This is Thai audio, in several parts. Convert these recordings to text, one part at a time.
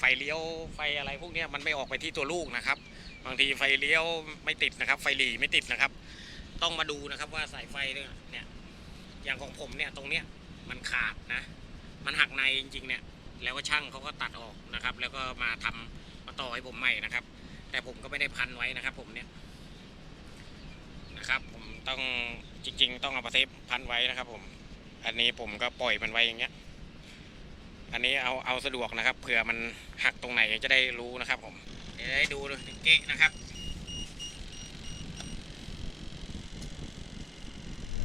ไฟเลี้ยวไฟอะไรพวกนี้มันไม่ออกไปที่ตัวลูกนะครับ บางทีไฟเลี้ยวไม่ติดนะครับ ไฟหลีไม่ติดนะครับ ต้องมาดูนะครับว่าสายไฟเนี่ยอย่างของผมเนี่ยตรงเนี้ยมันขาดนะ มันหักในจริงๆเนี่ยแล้วก็ช่างเขาก็ตัดออกนะครับ แล้วก็มาทำมาต่อให้ผมใหม่นะครับ แต่ผมก็ไม่ได้พันไว้นะครับ ผมเนี่ยนะครับ ผมต้องจริง ๆ ต้องเอาประเทปพันไว้นะครับ ผม อันนี้ผมก็ปล่อยมันไว้อย่างเงี้ย อันนี้เอาเอาสะดวกนะครับเผื่อมันหักตรงไหนจะได้รู้นะครับผมเดี๋ยวให้ดูเก๊ะนะครับ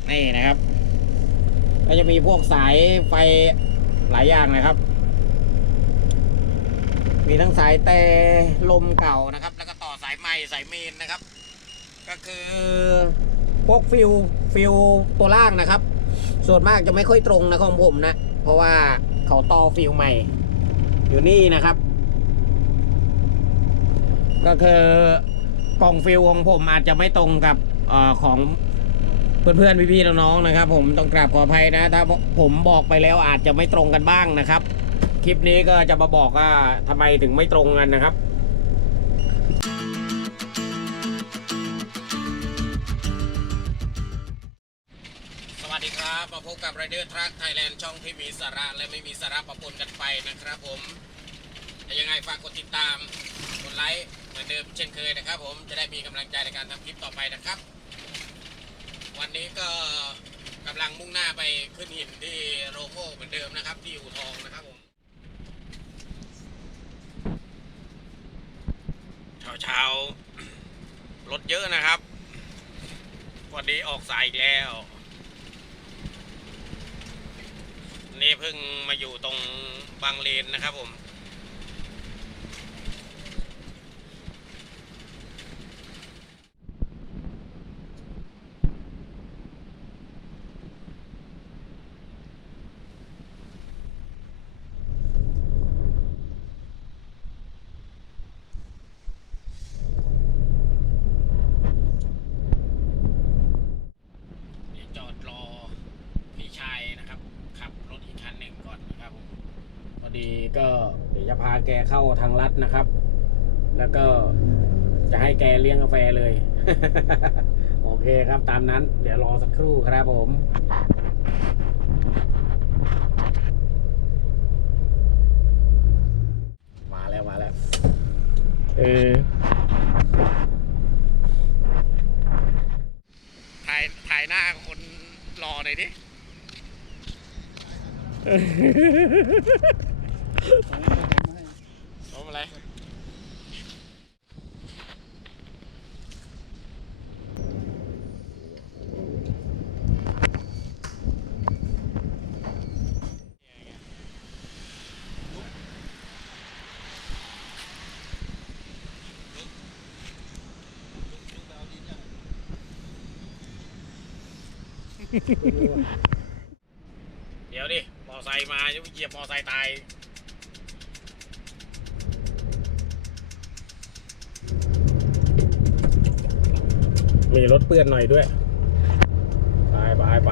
นี่นะครับ ก็จะมีพวกสายไฟหลายอย่างนะครับ มีทั้งสายแต่ลมเก่านะครับ แล้วก็ต่อสายไม้สายเมนนะครับ ก็คือพวกฟิวฟิวตัวล่างนะครับ ส่วนมากจะไม่ค่อยตรงนะของผมนะ เพราะว่า เขาต่อฟิวใหม่ อยู่นี่นะครับ ก็คือกล่องฟิวของผมอาจจะไม่ตรงกับอของเพื่อนๆพี่ๆน้องๆนะครับ ผมต้องกราบขออภัยนะ ถ้าผมบอกไปแล้วอาจจะไม่ตรงกันบ้างนะครับ คลิปนี้ก็จะมาบอกว่าทำไมถึงไม่ตรงกันนะครับ ครับมาพบกับ Rider Truck Thailand ช่องที่มีสาระและไม่มีสาระประปนกันไปนะครับผมยังไงฝากกดติดตาม กดไลค์เหมือนเดิมเช่นเคยนะครับ ผมจะได้มีกำลังใจในการทำคลิปต่อไปนะครับ วันนี้ก็กำลังมุ่งหน้าไปขึ้นหินที่โรโคเหมือนเดิมนะครับ ที่อู่ทองนะครับผมเช้าเช้าๆรถเยอะนะครับวันนี้ออกสายอีกแล้ว นี่เพิ่งมาอยู่ตรงบางเลนนะครับผม เดี๋ยวจอดรอพี่ชายนะครับ ขับรถอีกคันหนึ่งก่อนนะครับผมพอดีก็เดี๋ยวจะ พาแกเข้าทางลัดนะครับ แล้วก็จะให้แกเลี้ยงกาแฟเลย โอเคครับตามนั้น เดี๋ยวรอสักครู่ครับผมมาแล้วมาแล้วเออถ่ายถ่ายหน้าคนรอหน่อยดิ ล้มอะไรเดี๋ยวดิ มอไซค์มาจะเหยียบมอไซค์ตาย มีรถเปื้อนหน่อยด้วย ไปไปไป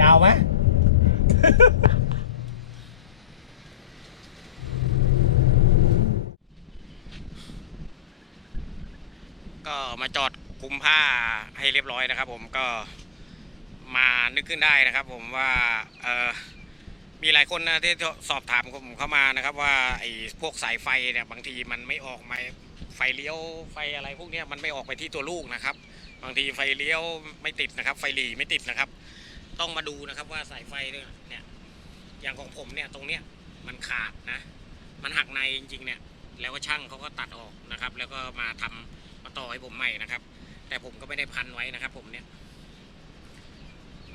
ยาวไหม ก็มาจอดคุมผ้าให้เรียบร้อยนะครับ ผมก็มานึกขึ้นได้นะครับ ผมว่าเออมีหลายคนนะที่สอบถามผมเข้ามานะครับ ว่าไอ้พวกสายไฟเนี่ยบางทีมันไม่ออกมาไฟเลี้ยวไฟอะไรพวกนี้มันไม่ออกไปที่ตัวลูกนะครับ บางทีไฟเลี้ยวไม่ติดนะครับ ไฟหลีไม่ติดนะครับ ต้องมาดูนะครับว่าสายไฟเนี่ยอย่างของผมเนี่ยตรงเนี้ยมันขาดนะ มันหักในจริงๆเนี่ย แล้วก็ช่างเขาก็ตัดออกนะครับ แล้วก็มาทำมา ต่อให้ผมใหม่นะครับ แต่ผมก็ไม่ได้พันไว้นะครับ ผมเนี่ย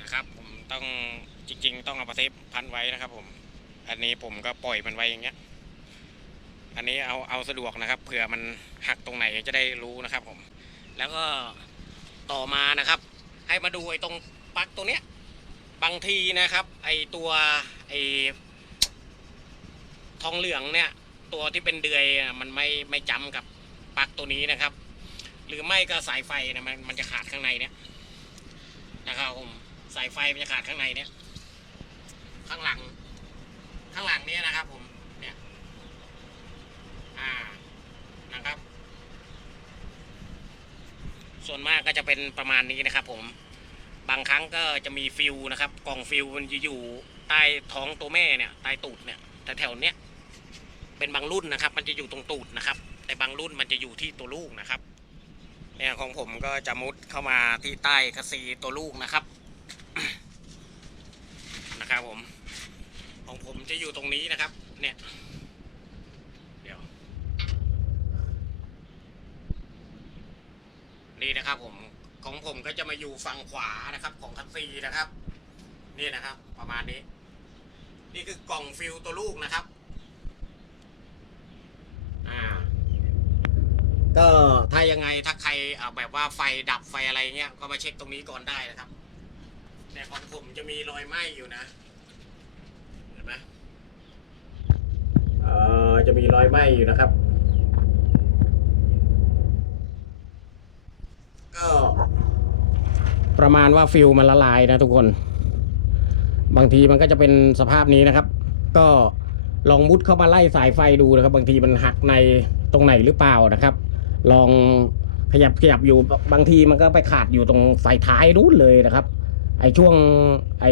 นะครับ ผมต้องจริง ๆ ต้องเอาประเทปพันไว้นะครับ ผม อันนี้ผมก็ปล่อยมันไว้อย่างเงี้ย อันนี้เอาเอาสะดวกนะครับ เผื่อมันหักตรงไหนจะได้รู้นะครับ ผม แล้วก็ต่อมานะครับ ให้มาดูไอ้ตรงปลั๊กตรงเนี้ย บางทีนะครับ ไอ้ตัวไอ้ทองเหลืองเนี่ย ตัวที่เป็นเดือยอะมันไม่ไม่จำกับปลั๊กตัวนี้นะครับ หรือไม่ก็สายไฟนะมันมันจะขาดข้างในเนี่ยนะครับผมสายไฟมันจะขาดข้างในเนี่ย ข้างหลัง ข้างหลังเนี้นะครับ ผมเนี่ย อ่านะครับ ส่วนมากก็จะเป็นประมาณนี้นะครับ ผมบางครั้งก็จะมีฟิวนะครับ กล่องฟิวมันจะอยู่ใต้ท้องตัวแม่เนี่ยใต้ตูดเนี่ยแต่แถวเนี้ยเป็นบางรุ่นนะครับ มันจะอยู่ตรงตูดนะครับ แต่บางรุ่นมันจะอยู่ที่ตัวลูกนะครับ เนี่ยของผมก็จะมุดเข้ามาที่ใต้กระซีตัวลูกนะครับ นะครับผม ของผมจะอยู่ตรงนี้นะครับ เนี่ย เดี๋ยว นี่นะครับผม ของผมก็จะมาอยู่ฝั่งขวานะครับ ของคันซีนะครับ นี่นะครับ ประมาณนี้ นี่คือกล่องฟิลตัวลูกนะครับ อ่า ก็ถ้ายังไงถ้าใครอ่าแบบว่าไฟดับไฟอะไรเงี้ยก็มาเช็คตรงนี้ก่อนได้นะครับ แต่ของผมจะมีรอยไหม้อยู่นะเห็นไหมเอ่อจะมีรอยไหม้อยู่นะครับ ก็ ประมาณว่าฟิลมันละลายนะทุกคน บางทีมันก็จะเป็นสภาพนี้นะครับ ก็ลองมุดเข้ามาไล่สายไฟดูนะครับ บางทีมันหักในตรงไหนหรือเปล่านะครับ ลองขยับขยับอยู่บางทีมันก็ไปขาดอยู่ตรงไฟท้ายนู้นเลยนะครับ ไอช่วงไอ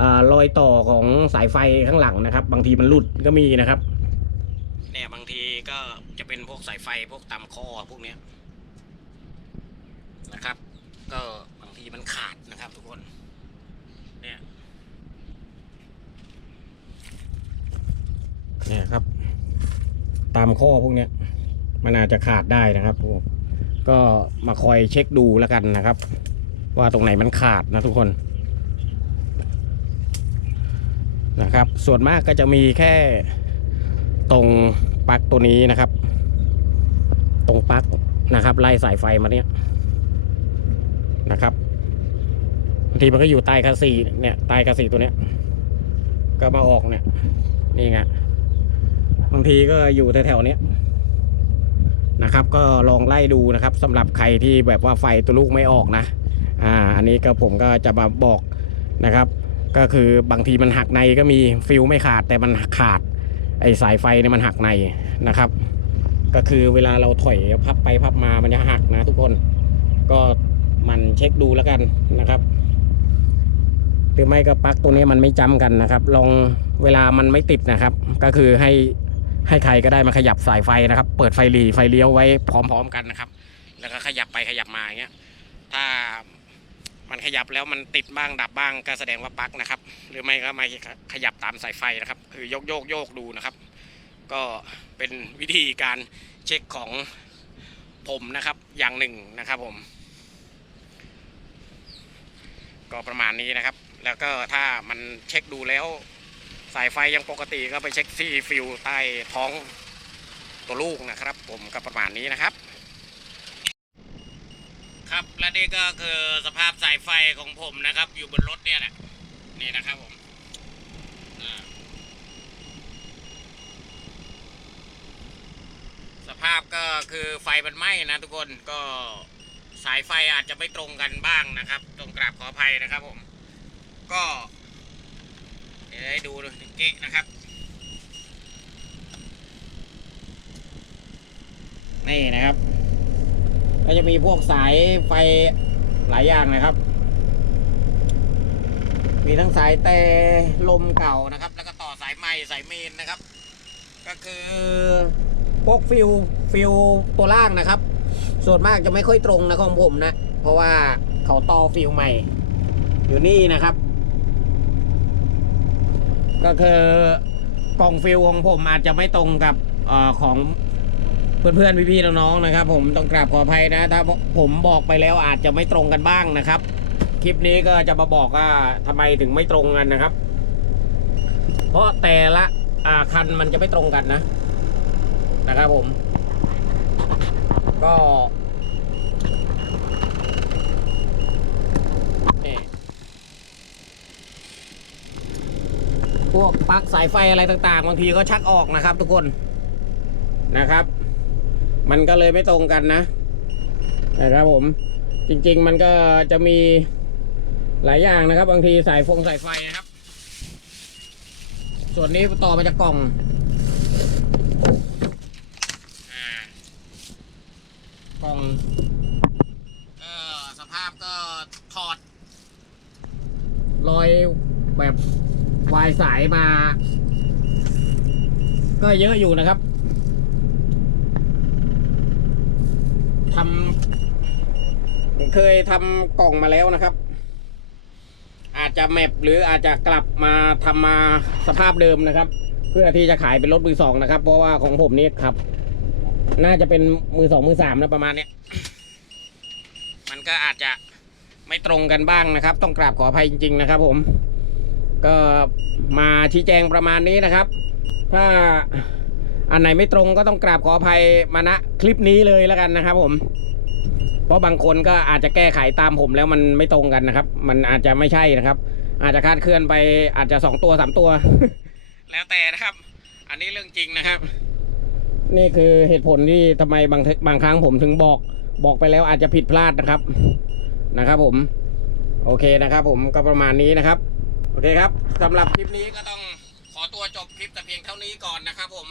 อารอยต่อของสายไฟข้างหลังนะครับ บางทีมันหลุดก็มีนะครับเนี่ยบางทีก็จะเป็นพวกสายไฟพวกตามข้อพวกเนี้ยนะครับ ก็บางทีมันขาดนะครับ ทุกคนเนี่ยเนี่ยครับ ตามข้อพวกเนี้ย มันอาจจะขาดได้นะครับก็มาคอยเช็คดูแล้วกันนะครับ ว่าตรงไหนมันขาดนะทุกคนนะครับ ส่วนมากก็จะมีแค่ตรงปลั๊กตัวนี้นะครับ ตรงปลั๊กนะครับไล่สายไฟมาเนี่ยนะครับบางทีมันก็อยู่ใต้คาซีเนี่ยใต้คาซีตัวเนี้ย ก็มาออกเนี่ย นี่ไงบางทีก็อยู่แถวๆเนี้ย นะครับ ก็ลองไล่ดูนะครับสำหรับใครที่แบบว่าไฟตัวลูกไม่ออกนะอ่าอันนี้ก็ผมก็จะมาบอกนะครับ ก็คือบางทีมันหักในก็มีฟิลไม่ขาดแต่มันขาดไอสายไฟเนี่ยมันหักในนะครับ ก็คือเวลาเราถอยพับไปพับมามันจะหักนะทุกคนก็มันเช็คดูแล้วกันนะครับหรือไม่ก็ปลั๊กตัวนี้มันไม่จำกันนะครับ ลองเวลามันไม่ติดนะครับ ก็คือให้ ให้ใครก็ได้มาขยับสายไฟนะครับ เปิดไฟหลีไฟเลี้ยวไว้พร้อม ๆ กันนะครับ แล้วก็ขยับไปขยับมาอย่างเงี้ย ถ้ามันขยับแล้วมันติดบ้างดับบ้างก็แสดงว่าปลั๊กนะครับ หรือไม่ก็มาขยับตามสายไฟนะครับ คือโยกโยกโยกดูนะครับ ก็เป็นวิธีการเช็คของผมนะครับอย่างหนึ่งนะครับผม ก็ประมาณนี้นะครับ แล้วก็ถ้ามันเช็คดูแล้ว สายไฟยังปกติก็ไปเช็คที่ฟิวใต้ท้องตัวลูกนะครับ ผมก็ประมาณนี้นะครับ ครับและนี่ก็คือสภาพสายไฟของผมนะครับ อยู่บนรถเนี่ยแหละนี่นะครับผมสภาพก็คือไฟมันไหม้นะทุกคนก็สายไฟอาจจะไม่ตรงกันบ้างนะครับต้องกราบขออภัยนะครับผม ก็ ดี๋ยวให้ดูเก๊ะนะครับนี่นะครับ ก็จะมีพวกสายไฟหลายอย่างนะครับ มีทั้งสายแต่ลมเก่านะครับ แล้วก็ต่อสายใหม่สายเมนนะครับ ก็คือพวกฟิวฟิวตัวล่างนะครับ ส่วนมากจะไม่ค่อยตรงนะของผมนะ เพราะว่าเขาต่อฟิวใหม่ อยู่นี่นะครับ ก็คือกล่องฟิลของผมอาจจะไม่ตรงกับอของเพื่อนๆพี่ๆน้องๆนะครับ ผมต้องกราบขออภัยนะถ้าผมบอกไปแล้วอาจจะไม่ตรงกันบ้างนะครับ คลิปนี้ก็จะมาบอกว่าทำไมถึงไม่ตรงกันนะครับ เพราะแต่ละอ่าคันมันจะไม่ตรงกันนะ นะครับผม ก็นี่ พวกปลั๊กสายไฟอะไรต่างๆ บางทีก็ชักออกนะครับ ทุกคนนะครับ มันก็เลยไม่ตรงกันนะนะครับผมจริง ๆ มันก็จะมีหลายอย่างนะครับ บางทีสายฟงสายไฟนะครับ ส่วนนี้ต่อมาจากกล่องอกล่องก็สภาพก็ถอดรอย แบบวายสายมา ก็เยอะอยู่นะครับทำผมเคยทำกล่องมาแล้วนะครับ อาจจะแมปหรืออาจจะกลับมาทำมาสภาพเดิมนะครับ เพื่อที่จะขายเป็นรถมือสองนะครับ เพราะว่าของผมนี่ครับ น่าจะเป็นมือสองมือสามนะประมาณเนี้ยมันก็อาจจะไม่ตรงกันบ้างนะครับ ต้องกราบขออภัยจริง ๆ นะครับผม ก็มาชี้แจงประมาณนี้นะครับ ถ้าอันไหนไม่ตรงก็ต้องกราบขออภัยมาณคลิปนี้เลยแล้วกันนะครับ ผม เพราะบางคนก็อาจจะแก้ไขตามผมแล้วมันไม่ตรงกันนะครับ มันอาจจะไม่ใช่นะครับ อาจจะคลาดเคลื่อนไปอาจจะสองตัวสามตัว แล้วแต่นะครับ อันนี้เรื่องจริงนะครับ นี่คือเหตุผลที่ทำไมบางบางครั้งผมถึงบอก บอกไปแล้วอาจจะผิดพลาดนะครับนะครับ ผม โอเคนะครับ ผมก็ประมาณนี้นะครับ โอเคครับสำหรับคลิปนี้ก็ต้องขอตัวจบคลิปแต่เพียงเท่านี้ก่อนนะครับผม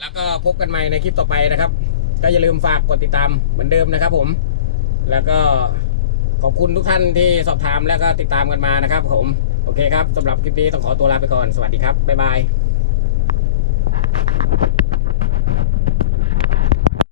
แล้วก็พบกันใหม่ในคลิปต่อไปนะครับ ก็อย่าลืมฝากกดติดตามเหมือนเดิมนะครับผม แล้วก็ขอบคุณทุกท่านที่สอบถามแล้วก็ติดตามกันมานะครับ ผม โอเคครับสำหรับคลิปนี้ต้องขอตัวลาไปก่อน สวัสดีครับ บ๊ายบาย